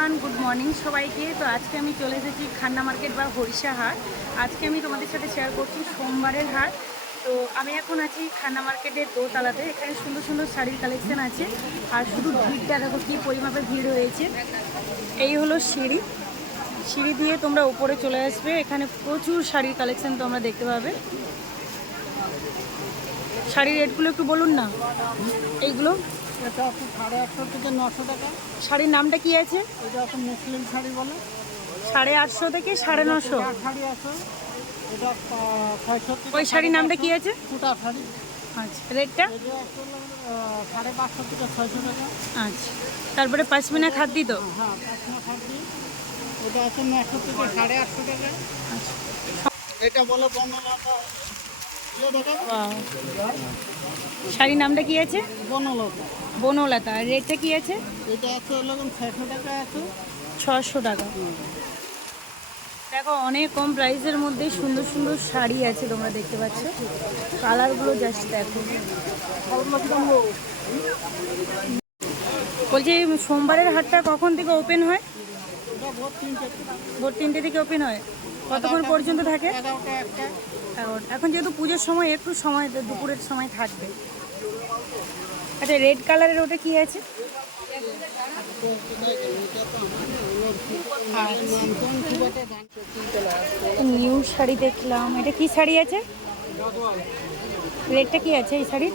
Everyone good morning সবাইকে। তো আজকে আমি চলে এসেছি খান্না মার্কেট বা হরিষা হাট। আজকে আমি তোমাদের সাথে শেয়ার করছি সোমবারের হাট। তো আমি এখন আছি খান্না মার্কেটের দোতলাতে। এখানে সুন্দর সুন্দর শাড়ির কালেকশন আছে। আর শুধু ভিড়টা দেখো কী পরিমাপে ভিড় হয়েছে এই হলো সিঁড়ি। সিঁড়ি দিয়ে তোমরা উপরে চলে আসবে। এখানে প্রচুর শাড়ির কালেকশন তোমরা দেখতে পাবে। শাড়ির রেটগুলো একটু বলুন না? এইগুলো? এটা আছে সাড়ে আটশো থেকে নশো টাকা। শাড়ির নামটা কি আছে? এটা আছে মুসলিম শাড়ি বলে। সাড়ে আটশো থেকে সাড়ে নশো? শাড়ি আছে। এটা ছয়শো ওই শাড়ির নামটা কি আছে? ফুটার শাড়ি। আচ্ছা রেটটা? সাড়ে পাঁচশো থেকে ছয়শো টাকা। আচ্ছা তারপরে পাশমিনা খাদ্যি তো? হ্যাঁ পাঁচশো শাড়ি এটা আছে নশো থেকে সাড়ে আটশো টাকা। আচ্ছা। এটা বলে Wow. শাড়ির নামটা কি আছে? বনলতা। বনলতা। আর রেটটা কি আছে? এটা আছে হলো টাকা আছে। ছশো টাকা। দেখো অনেক কম প্রাইসের মধ্যে সুন্দর সুন্দর শাড়ি আছে তোমরা দেখতে পাচ্ছ। কালারগুলো জাস্ট দেখো। বলছি সোমবারের হাটটা কখন থেকে ওপেন হয়? ভোর তিনটে। থেকে ওপেন হয়? কতক্ষণ পর্যন্ত থাকে? এখন যেহেতু পুজোর সময় একটু সময় দুপুরের সময় থাকবে। আচ্ছা রেড কালারের ওটা কি আছে? নিউ শাড়ি দেখলাম। এটা কি শাড়ি আছে? রেটটা কি আছে এই শাড়ির?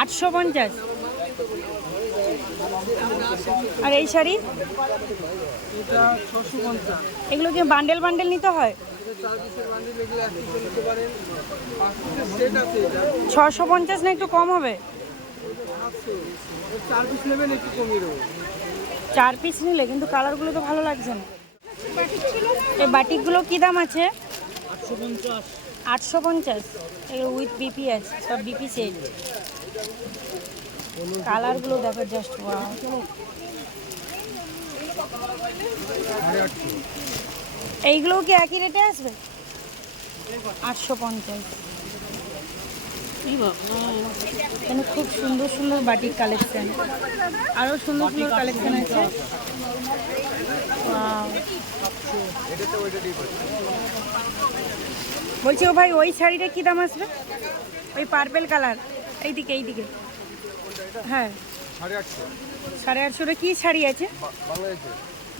আটশো পঞ্চাশ। আর এই শাড়ি? এগুলো কি বান্ডেল বান্ডেল নিতে হয়? ছশো পঞ্চাশ না একটু কম হবে? চার পিস নিলে কিন্তু কালারগুলো তো ভালো লাগছে না। এই বাটিকগুলো কি দাম আছে? আটশো পঞ্চাশ। এগুলো উইথ বিপি আছে সব বিপি সেট কালারগুলো দেখো জাস্ট সাড়ে আটশো এইগুলোও কি একই রেটে আসবে? আটশো পঞ্চাশ। এখানে খুব সুন্দর সুন্দর বাটির কালেকশন আরও সুন্দর সুন্দর কালেকশন আছে। বলছি ও ভাই ওই শাড়িটা কি দাম আসবে? ওই পার্পেল কালার এইদিকে এইদিকে। হ্যাঁ। সাড়ে আটশো। সাড়ে আটশোটা কি শাড়ি আছে?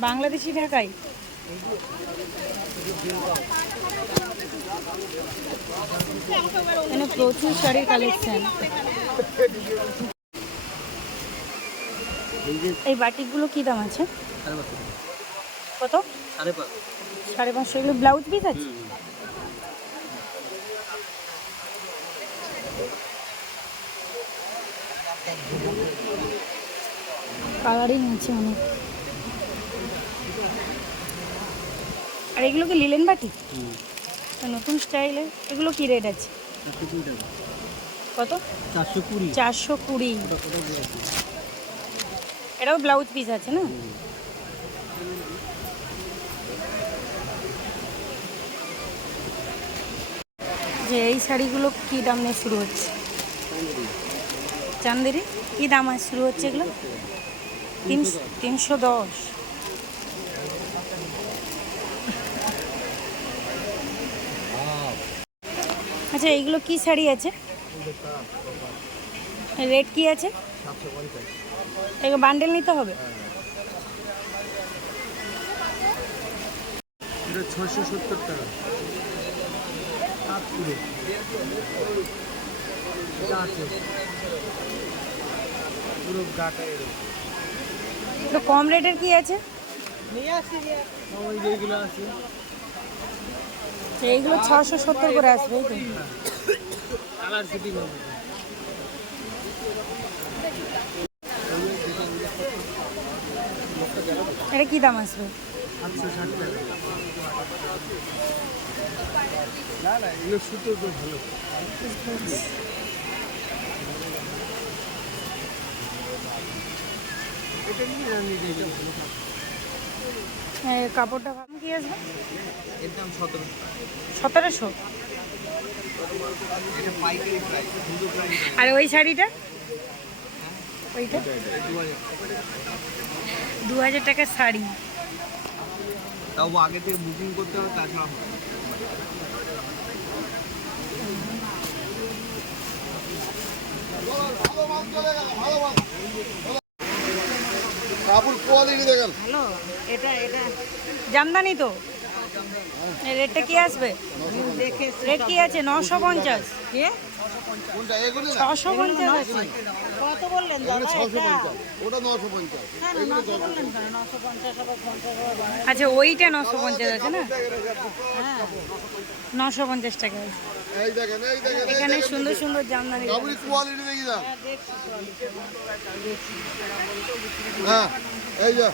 বাংলাদেশে ঢাকাই। এখানে প্রচুর শাড়ির কালেকশন এই বাটিকগুলো কি দাম আছে? কত? সাড়ে পাঁচশো। এগুলো ব্লাউজ পিস আছে? কালারিং আছে অনেক। আর এগুলো কি লিলেন বাটি? নতুন স্টাইলে এগুলো কি রেট আছে? কত? চারশো কুড়ি। চারশো কুড়ি। এটাও ব্লাউজ পিস আছে না? যে এই শাড়িগুলো কি দাম নিয়ে শুরু হচ্ছে? চান্দেরি। কি দাম আছে শুরু হচ্ছে এগুলো? তিনশো দশ। আচ্ছা এইগুলো কি শাড়ি আছে? রেট কি আছে? এগুলো বান্ডেল নিতে হবে? ছশো সত্তর টাকা। পুরো এটা আছে। পুরো গাটা এরকম। তো কম রেটের কি আছে? ওই যেগুলো আছে। তো এইগুলো ছশো সত্তর করে আসবে এটা কি দাম আসবে না না এগুলো সুতো তো ভালো এটা কাপড়টা ভালো কি এর সতেরোশো। আর ওই শাড়িটা? ওইটা? দু হাজার টাকার শাড়ি। তাও আগে থেকে বুকিং করতে হবে তাছাড়া হবে না। কাপড় কোয়ালিটি দেখেন। হ্যালো এটা এটা। জামদানি তো। রেটটা কি আসবে? রেট কি আছে? নশো পঞ্চাশ। ছশো পঞ্চাশ। কত বললেন। আচ্ছা ওইটা নশো পঞ্চাশ আছে না? হ্যাঁ। নশো পঞ্চাশ টাকা আছে। এখানে সুন্দর সুন্দর জামদানি কোয়ালিটি দেখি না হ্যাঁ, হ্যাঁ এই যা।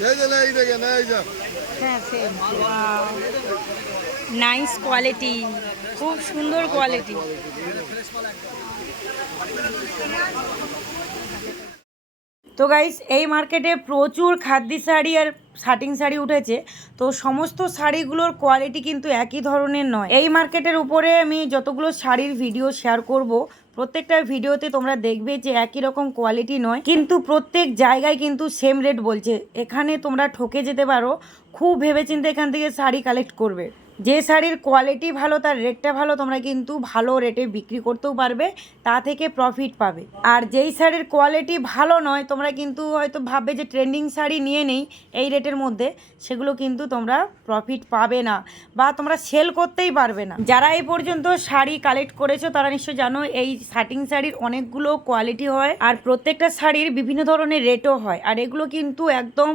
এই যে এই দেখেন এই যা। হ্যাঁ নাইস কোয়ালিটি খুব সুন্দর কোয়ালিটি তো গাইস এই মার্কেটে প্রচুর খাদ্যি শাড়ি আর শাটিং শাড়ি উঠেছে, তো সমস্ত শাড়িগুলোর কোয়ালিটি কিন্তু একই ধরনের নয়। এই মার্কেটের উপরে আমি যতগুলো শাড়ির ভিডিও শেয়ার করব, প্রত্যেকটা ভিডিওতে তোমরা দেখবে যে একই রকম কোয়ালিটি নয়, কিন্তু প্রত্যেক জায়গায় কিন্তু সেম রেট বলছে। এখানে তোমরা ঠকে যেতে পারো, খুব ভেবেচিন্তে এখান থেকে শাড়ি কালেক্ট করবে। যে শাড়ির কোয়ালিটি ভালো, তার রেটটা ভালো, তোমরা কিন্তু ভালো রেটে বিক্রি করতেও পারবে, তা থেকে প্রফিট পাবে। আর যেই শাড়ির কোয়ালিটি ভালো নয়, তোমরা কিন্তু হয়তো ভাববে যে ট্রেন্ডিং শাড়ি নিয়ে নেই এই রেটের মধ্যে, সেগুলো কিন্তু তোমরা প্রফিট পাবে না বা তোমরা সেল করতেই পারবে না। যারা এই পর্যন্ত শাড়ি কালেক্ট করেছ, তারা নিশ্চয় জানো এই শার্টিং শাড়ির অনেকগুলো কোয়ালিটি হয়, আর প্রত্যেকটা শাড়ির বিভিন্ন ধরনের রেটও হয়, আর এগুলো কিন্তু একদম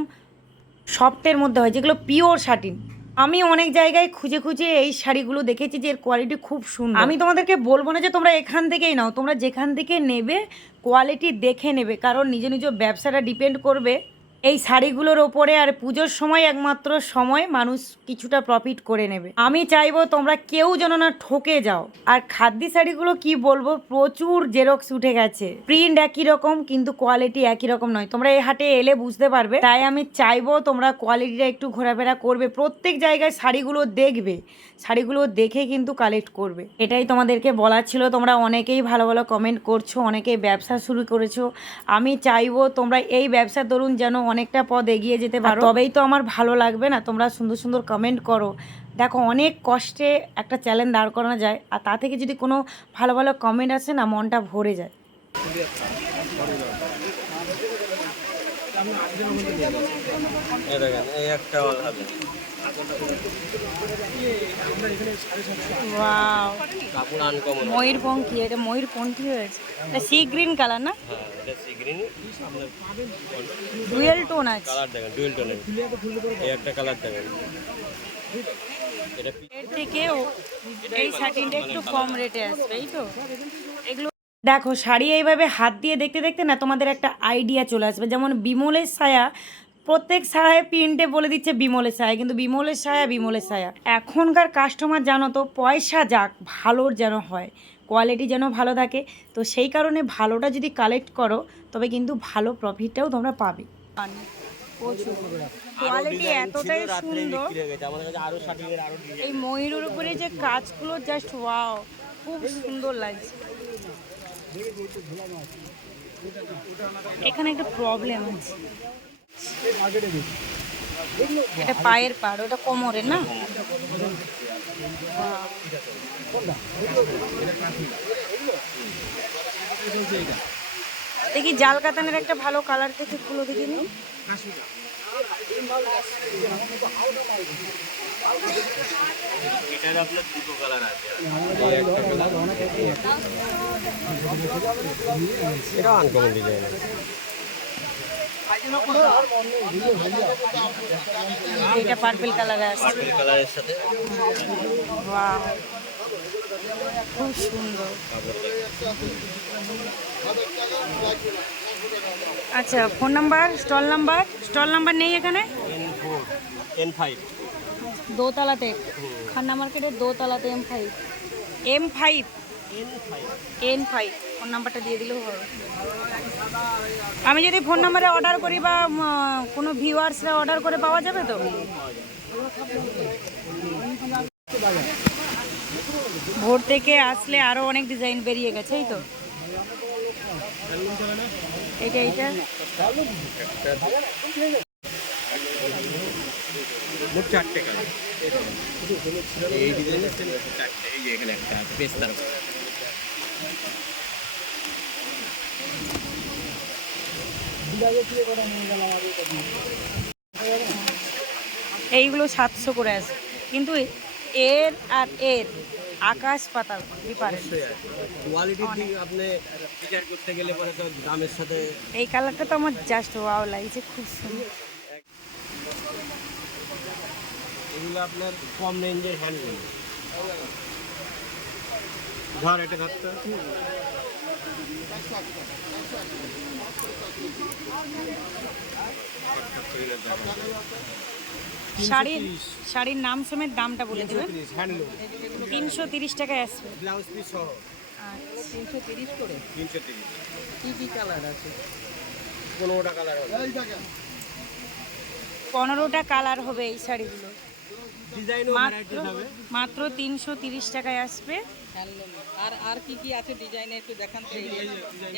সফটের মধ্যে হয়, যেগুলো পিওর শাটিন আমি অনেক জায়গায় খুঁজে খুঁজে এই শাড়িগুলো দেখেছি যে এর কোয়ালিটি খুব সুন্দর। আমি তোমাদেরকে বলব না যে তোমরা এখান থেকেই নাও, তোমরা যেখান থেকে নেবে কোয়ালিটি দেখে নেবে, কারণ নিজ নিজ ব্যবসাটা ডিপেন্ড করবে। এই শাড়িগুলোর ওপরে আর পুজোর সময় একমাত্র সময় মানুষ কিছুটা প্রফিট করে নেবে। আমি চাইব তোমরা কেউ যেন না ঠকে যাও। আর খাদ্যি শাড়িগুলো কি বলব? প্রচুর জেরক্স উঠে গেছে। প্রিন্ট একই রকম, কিন্তু কোয়ালিটি একই রকম নয়। তোমরা এই হাটে এলে বুঝতে পারবে। তাই আমি চাইব তোমরা কোয়ালিটিটা একটু ঘোরাফেরা করবে। প্রত্যেক জায়গায় শাড়িগুলো দেখবে। শাড়িগুলো দেখে কিন্তু কালেক্ট করবে। এটাই তোমাদেরকে বলার ছিল। তোমরা অনেকেই ভালো ভালো কমেন্ট করছ, অনেকেই ব্যবসা শুরু করেছ। আমি চাইব তোমরা এই ব্যবসার ধরুন যেন অনেকটা পদ এগিয়ে যেতে পারো। তবেই তো আমার ভালো লাগবে না। তোমরা সুন্দর সুন্দর কমেন্ট করো। দেখো অনেক কষ্টে একটা চ্যালেঞ্জ দাঁড় করানো যায় আর তা থেকে যদি কোনো ভালো ভালো কমেন্ট আসে না মনটা ভরে যায়। দেখেন এই একটা হবে। কাপড় আনকমন ময়ূরপঙ্খী এটা ময়ূরপঙ্খী হয়েছে? এটা সি গ্রিন কালার না? হ্যাঁ এটা সি গ্রিন ডুয়েল টোন আছে। কালার দেখেন ডুয়েল টোনের এই একটা কালার দেখেন। এর থেকেও এই শাটিনটা একটু কম রেটে আসবে এই তো? এগুলো দেখো শাড়ি এইভাবে হাত দিয়ে দেখতে দেখতে না তোমাদের একটা আইডিয়া চলে আসবে। যেমন বিমলের ছায়া প্রত্যেক ছায়ায় প্রিন্টে বলে দিচ্ছে বিমলের ছায়া কিন্তু বিমলের ছায়া বিমলের ছায়া। এখনকার কাস্টমার জানো তো পয়সা যাক ভালোর যেন হয় কোয়ালিটি যেন ভালো থাকে তো সেই কারণে ভালোটা যদি কালেক্ট করো তবে কিন্তু ভালো প্রফিটটাও তোমরা পাবে। কোয়ালিটি এতটাই সুন্দর। বিক্রি গেছে। আমাদের কাছে আরও শার্টিংয়ের আরও ডিজাইন এই ময়ূরের উপরে যে কাজগুলো জাস্ট ওয়াও খুব সুন্দর লাগছে। এখানে একটা প্রবলেম আছে। এটা পায়ের পাড় ওটা কোমরের না? দেখি জাল কাতানের একটা ভালো কালার থেকে ফুলো দেখি নি এটার আপনার দুটো কালার আছে। এই একটা কালার এটা আনকমন ডিজাইন এটা পার্পল কালার আছে পার্পল কালারের সাথে। ওয়াও খুব সুন্দর। আচ্ছা phone number stall number stall number নেই এখানে? এন ফাইভ দোতলাতে খান্না মার্কেটের দোতলাতে M five M five N five phone নাম্বারটা দিয়ে দিলেও হবে। আমি যদি ফোন নাম্বারে অর্ডার করি বা কোনো ভিউয়ার্সরা অর্ডার করে পাওয়া যাবে তো? ভোর থেকে আসলে আরও অনেক ডিজাইন বেরিয়ে গেছে এই তো। এটা এইটা। মোট চারটে কালার এই চারটে এই যে এখানে একটা আছে পেস্তার এইগুলো সাতশো করে আছে। কিন্তু এর আর এর আকাশ পাতাল ডিফারেন্স কোয়ালিটির আপনি বিচার করতে গেলে পরে তো দামের সাথে এই কালারটা তো আমার জাস্ট ওয়াও লাগছে খুব সুন্দর। এগুলো আপনার কম রেঞ্জের হ্যান্ডলুম ধর এটা ধরতে শাড়ির শাড়ির নাম সমেত দামটা বলে দেবেন। তিনশো তিরিশ টাকায় আসবে ব্লাউজ পিস সহ। তিনশো তিরিশ করে? তিনশো তিরিশ। কি কি কালার আছে? পনেরোটা কালার হবে। এই পনেরোটা কালার হবে এই শাড়িগুলো। মাত্র তিনশো তিরিশ টাকায় আসবে। আর আর কি কি আছে ডিজাইনে একটু দেখান তো?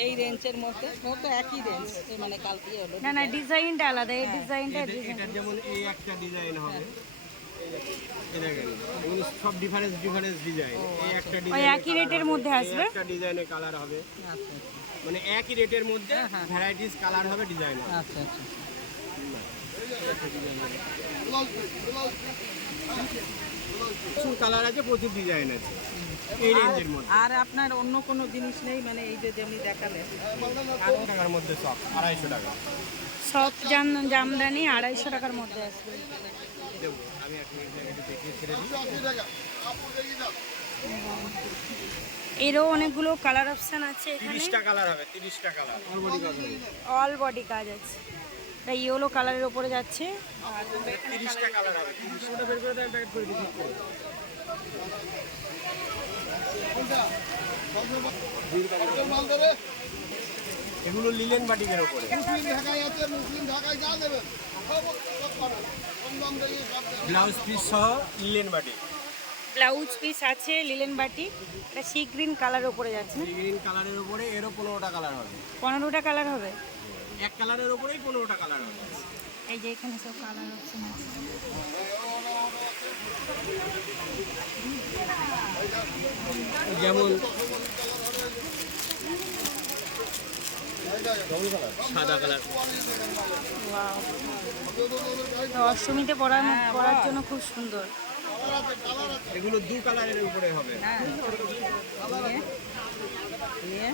এই রেঞ্জের মধ্যে সব তো একই রেঞ্জ মানে কালকে হলো। না না ডিজাইনটা আলাদা এই ডিজাইনটা যেমন এই একটা ডিজাইন হবে এই দেখেন এগুলো সব ডিফারেন্স ডিফারেন্স ডিজাইন এই একটা ডিজাইন একই রেটের মধ্যে আসবে? একটা ডিজাইনের কালার হবে। আচ্ছা মানে একই রেটের মধ্যে ভ্যারাইটিস কালার হবে ডিজাইন আচ্ছা আচ্ছা। প্রচুর কালার আছে প্রচুর ডিজাইন আছে। এই রেঞ্জের মধ্যে। আর আপনার অন্য কোনো জিনিস নেই? মানে এই যে যেমনি দেখালেন। আড়াইশো টাকার মধ্যে সব আড়াইশো টাকা। সব জাম জামদানি আড়াইশো টাকার মধ্যে আসবে আমি এক মিনিট দেখিয়ে ছেড়ে দিই। আশি টাকা কাপড় দেখি দাও এরও অনেকগুলো কালার অপশান আছে এখানে তিরিশটা কালার হবে তিরিশটা কালার অল বডি কাজ আছে। এটা ইয়েলো কালারের ওপরে যাচ্ছে। এগুলো লিলেন বাটিকের ওপরে ব্লাউজ পিস সহ লিলেন বাটি ব্লাউজ পিস আছে লিলেন বাটি এটা সি গ্রিন কালারের ওপরে যাচ্ছে। না গ্রিন কালারের উপরে এরও পনেরোটা কালার হবে। পনেরোটা কালার হবে? এক কালারের উপরেই পনেরোটা কালার হবে। এই যে এখানে সব কালার অপশান আছে। যেমন সাদা কালার. অষ্টমীতে পরার পরার জন্য খুব সুন্দর। এগুলো দু কালারের উপরে হবে। হ্যাঁ। নিয়ে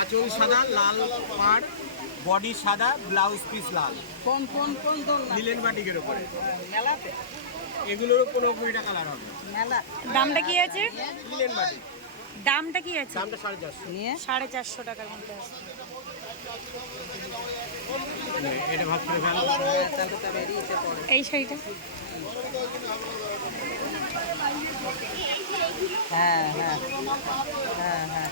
আঁচল সাদা লাল পাড় বডি সাদা ব্লাউজ পিস লাল। কোন কোন কোন দোল না বাটিকের উপরে। মেলাতে? এগুলোরও পনেরো কুড়িটা কালার হবে। মেলা। দামটা কি আছে? লিলেন বাটি। দামটা কি আছে? দামটা সাড়ে চারশো। নিয়ে? সাড়ে চারশো টাকার মধ্যে আছে। এটা ভাগ করে ফেল। এই শাড়িটা? হ্যাঁ হ্যাঁ। হ্যাঁ হ্যাঁ।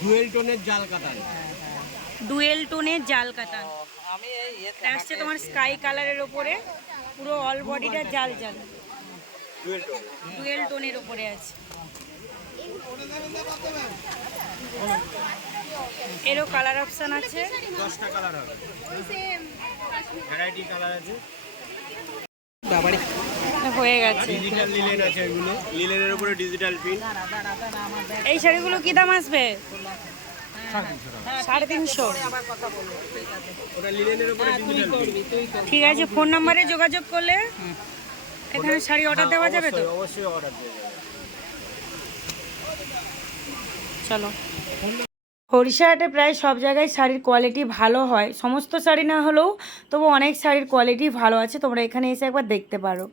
ডুয়েল টোনের জাল কাতান ডুয়েল টোনের জাল এই এটা আসছে তোমার স্কাই কালারের ওপরে পুরো অল বডিটা জাল জাল। ডুয়েল টোনের ওপরে আছে। এরও কালার অপশান আছে। দশটা কালার হবে। ভ্যারাইটি কালার আছে। বাবারে হয়ে গেছে। ডিজিটাল লিলেন আছে এগুলো। লিলেনের উপরে ডিজিটাল প্রিন্ট দাঁড়া দাঁড়া দাঁড়া আমার ব্যাগ এই শাড়িগুলো কি দাম আসবে? সাড়ে তিনশো। বলব ঠিক আছে ওটা লিলেনের উপরে তুই ডিজিটাল করবি তুই করবি ঠিক আছে ফোন নাম্বারে যোগাযোগ করলে এখানে শাড়ি অর্ডার দেওয়া যাবে তো? হ্যাঁ, অবশ্যই অর্ডার চলো। হরিশাহাটে প্রায় সব জায়গায় শাড়ির কোয়ালিটি ভালো হয়। সমস্ত শাড়ি না হলেও তবু অনেক শাড়ির কোয়ালিটি ভালো আছে। তোমরা এখানে এসে একবার দেখতে পারো।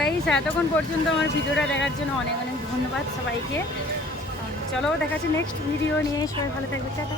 গাইস, এতক্ষণ পর্যন্ত আমার ভিডিওটা দেখার জন্য অনেক অনেক ধন্যবাদ সবাইকে। চলো, দেখাচ্ছি নেক্সট ভিডিও নিয়ে। সবাই ভালো থাকবে, টাটা।